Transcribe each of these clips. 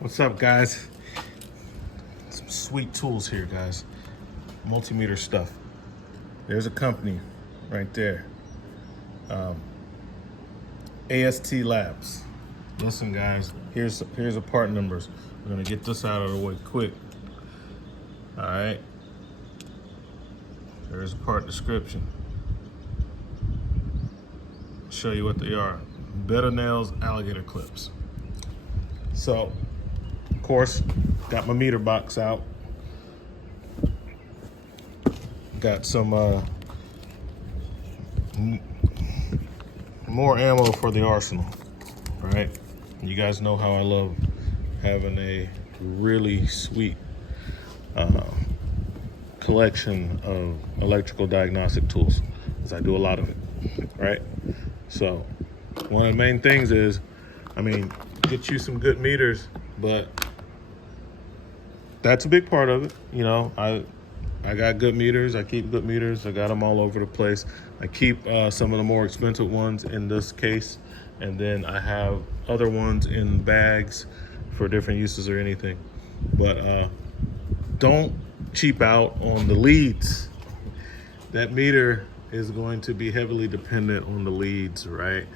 What's up, guys? Some sweet tools here, guys. Multimeter stuff. There's a company right there. AST Labs. Listen, guys, here's the part numbers. We're gonna get this out of the way quick. All right. There's a part description. Show you what they are. Better nails, alligator clips. So, of course, got my meter box out. Got some more ammo for the arsenal, right? You guys know how I love having a really sweet collection of electrical diagnostic tools, because I do a lot of it, right? So one of the main things is, get you some good meters, but that's a big part of it. You know, I got good meters. I keep good meters. I got them all over the place. I keep some of the more expensive ones in this case, and then I have other ones in bags for different uses or anything. But don't cheap out on the leads. That meter is going to be heavily dependent on the leads, right?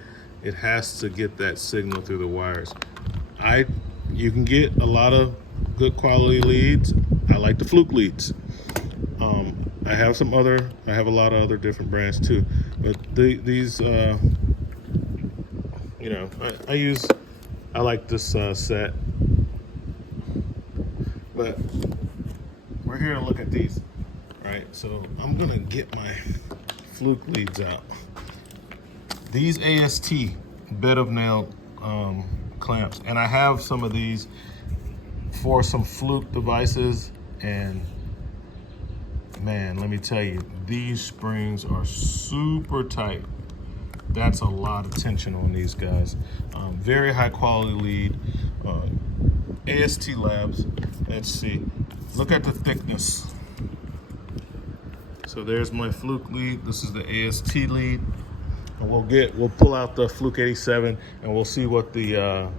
It has to get that signal through the wires. You can get a lot of good quality leads. I like the Fluke leads. I have a lot of other different brands too, but these, I like this set, but we're here to look at these, right? So I'm gonna get my Fluke leads out. These AST bed of nail clamps, and I have some of these for some Fluke devices, and man, let me tell you, these springs are super tight. That's a lot of tension on these guys. Very high quality lead. AST Labs. Let's see. Look at the thickness. So there's my Fluke lead. This is the AST lead. And we'll pull out the Fluke 87 and we'll see what the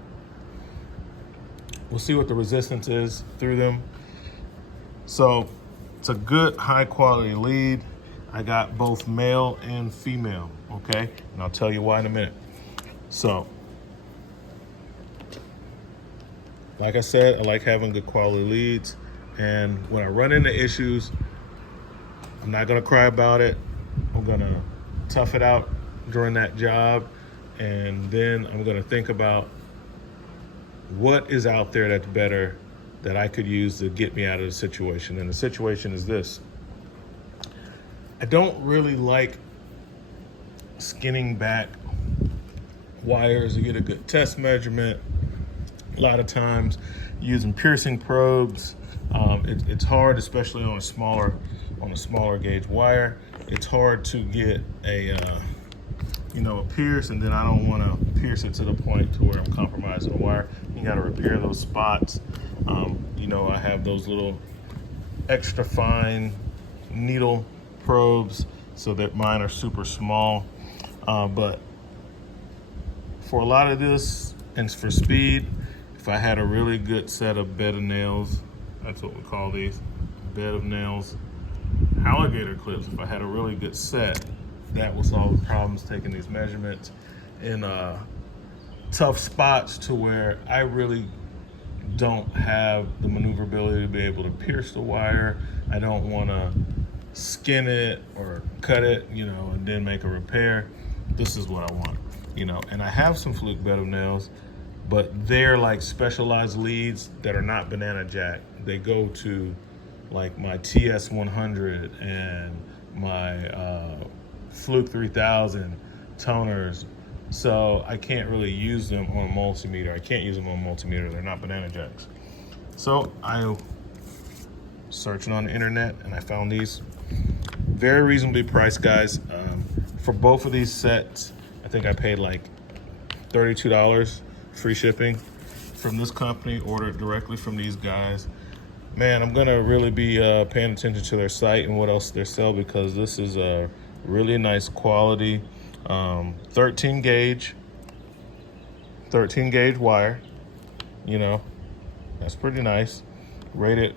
resistance is through them. So it's a good high quality lead. I got both male and female, okay? And I'll tell you why in a minute. So, like I said, I like having good quality leads. And when I run into issues, I'm not gonna cry about it. I'm gonna tough it out during that job. And then I'm gonna think about what is out there that's better that I could use to get me out of the situation. And the situation is this. I don't really like skinning back wires to get a good test measurement. A lot of times using piercing probes, it's hard, especially on a smaller gauge wire. It's hard to get a pierce, and then I don't want to pierce it to the point to where I'm compromising the wire. You got to repair those spots. I have those little extra fine needle probes, so that mine are super small. But for a lot of this, and for speed, if I had a really good set of bed of nails, that's what we call these, bed of nails, alligator clips, if I had a really good set, that will solve the problems taking these measurements in tough spots to where I really don't have the maneuverability to be able to pierce the wire. I don't want to skin it or cut it, and then make a repair. This is what I want, and I have some Fluke bed of nails, but they're like specialized leads that are not banana jack. They go to like my TS 100 and my Fluke 3000 toners. So I can't really use them on a multimeter. They're not banana jacks. So I searching on the internet and I found these. Very reasonably priced, guys. For both of these sets, I think I paid like $32 free shipping from this company, ordered directly from these guys. Man, I'm gonna really be paying attention to their site and what else they sell, because this is a really nice quality 13 gauge wire, That's pretty nice. Rated.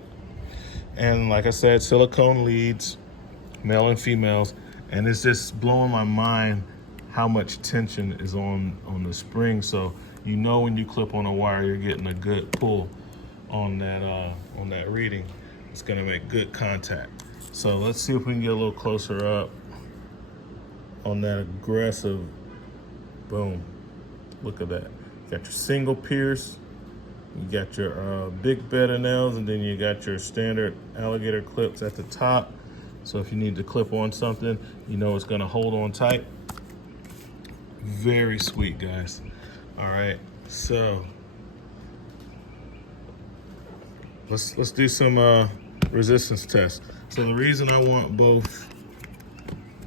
And like I said, silicone leads, male and females. And it's just blowing my mind how much tension is on the spring. So you know when you clip on a wire, you're getting a good pull on that reading. It's gonna make good contact. So let's see if we can get a little closer up on that aggressive. Boom. Look at that. You got your single pierce, you got your big bed of nails, and then you got your standard alligator clips at the top. So if you need to clip on something, you know it's gonna hold on tight. Very sweet, guys. All right, so let's do some resistance tests. So the reason I want both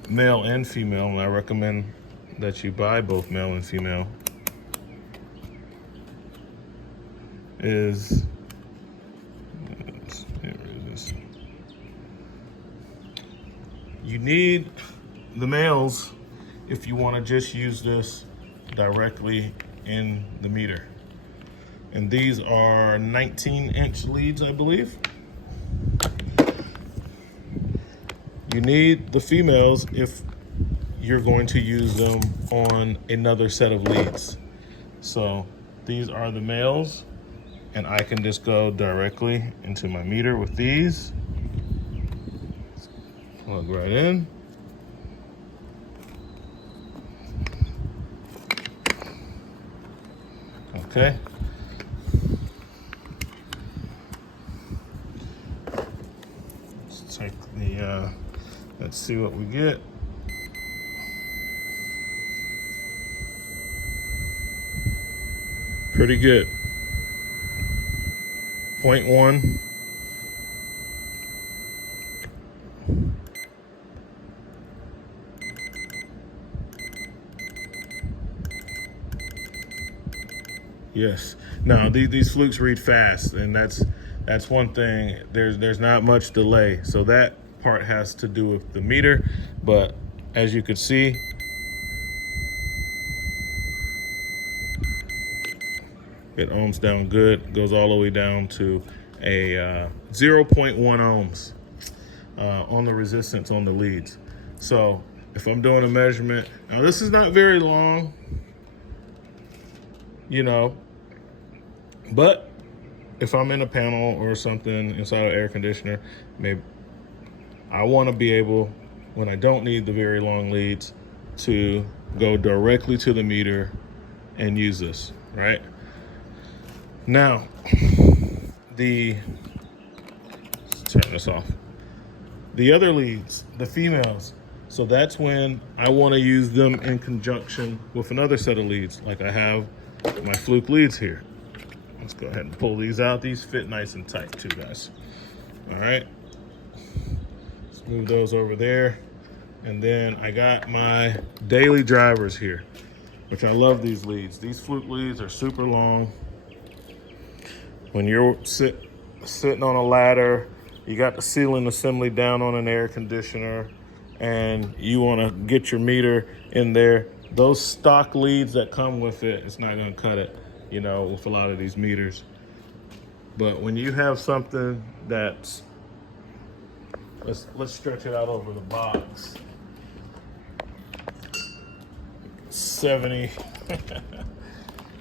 male and female, and I recommend that you buy both male and female, is you need the males if you want to just use this directly in the meter. And these are 19-inch leads, I believe. You need the females if you're going to use them on another set of leads. So these are the males, and I can just go directly into my meter with these. Plug right in. Okay. Let's take the, let's see what we get. Pretty good. 0.1. Yes. Now these flukes read fast, and that's one thing. There's not much delay, so that part has to do with the meter. But as you can see, it ohms down good. Goes all the way down to a 0.1 ohms on the resistance on the leads. So if I'm doing a measurement, now this is not very long, you know, but if I'm in a panel or something inside an air conditioner, maybe I want to be able, when I don't need the very long leads, to go directly to the meter and use this, right? Now, let's turn this off. The other leads, the females, so that's when I want to use them in conjunction with another set of leads, like I have my fluke leads here. Let's go ahead and pull these out. These fit nice and tight too, guys. All right. Let's move those over there. And then I got my daily drivers here, which I love these leads. These fluke leads are super long. When you're sitting on a ladder, you got the ceiling assembly down on an air conditioner, and you want to get your meter in there, those stock leads that come with it, it's not going to cut it, you know, with a lot of these meters. But when you have something that's, let's stretch it out over the box, 70.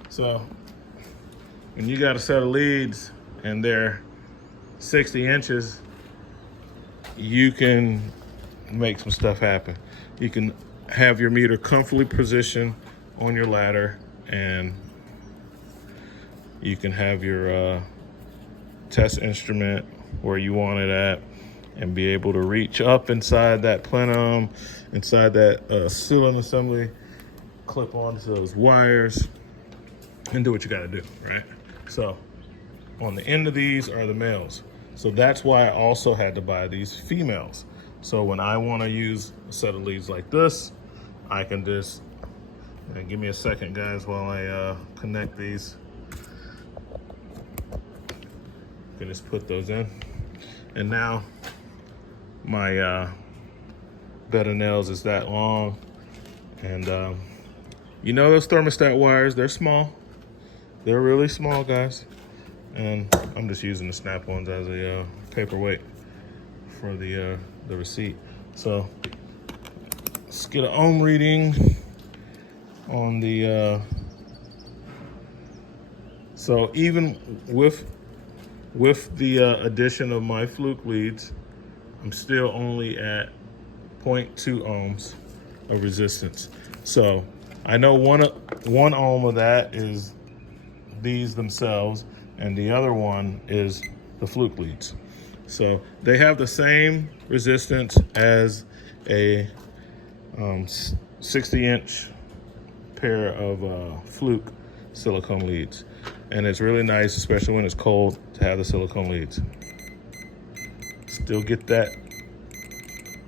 So when you got a set of leads and they're 60 inches, you can make some stuff happen. You can have your meter comfortably positioned on your ladder, and you can have your test instrument where you want it at, and be able to reach up inside that plenum, inside that ceiling assembly, clip onto those wires, and do what you got to do, right? So on the end of these are the males. So that's why I also had to buy these females. So when I want to use a set of leads like this, I can just, give me a second, guys, while I connect these. I can just put those in. And now my bed of nails is that long. And you know those thermostat wires, they're small. They're really small, guys. And I'm just using the snap-ons as a paperweight for the receipt. So let's get an ohm reading on the, so even with the addition of my fluke leads, I'm still only at 0.2 ohms of resistance. So I know one ohm of that is these themselves, and the other one is the fluke leads. So they have the same resistance as a 60-inch pair of fluke silicone leads. And it's really nice, especially when it's cold, to have the silicone leads. Still get that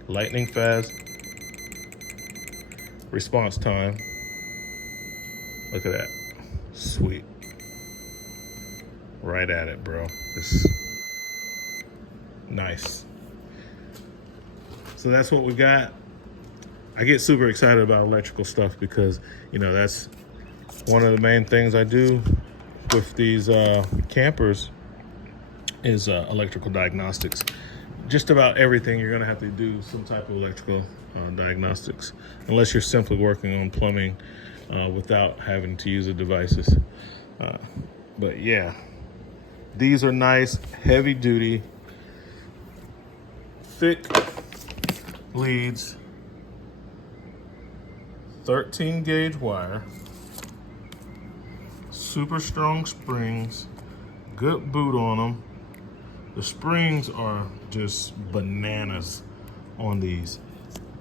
lightning fast response time. Look at that. Sweet. Right at it, bro. It's nice. So that's what we got. I get super excited about electrical stuff because, you know, that's one of the main things I do with these campers is electrical diagnostics. Just about everything you're gonna have to do some type of electrical diagnostics, unless you're simply working on plumbing without having to use the devices. But yeah, these are nice, heavy duty, thick leads, 13 gauge wire, super strong springs, good boot on them. The springs are just bananas on these.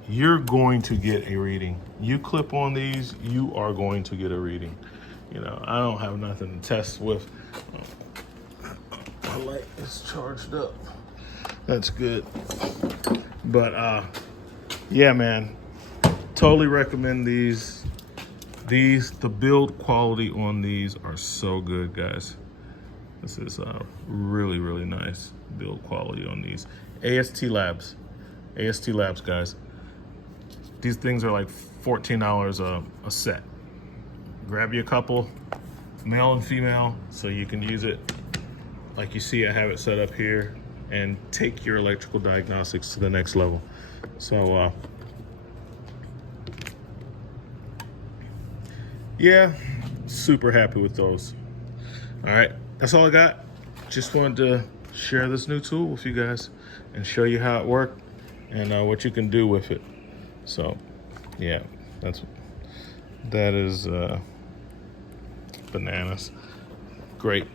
You're going to get a reading. You clip on these, you are going to get a reading. You know, I don't have nothing to test with. My light is charged up. That's good. But yeah, man, totally recommend these. The build quality on these are so good, guys. This is really, really nice build quality on these. AST LABS. AST LABS, guys. These things are like $14 a set. Grab you a couple, male and female, so you can use it like you see I have it set up here, and take your electrical diagnostics to the next level. So yeah, super happy with those. All right, that's all I got. Just wanted to share this new tool with you guys and show you how it worked and what you can do with it. So yeah, that is bananas. Great.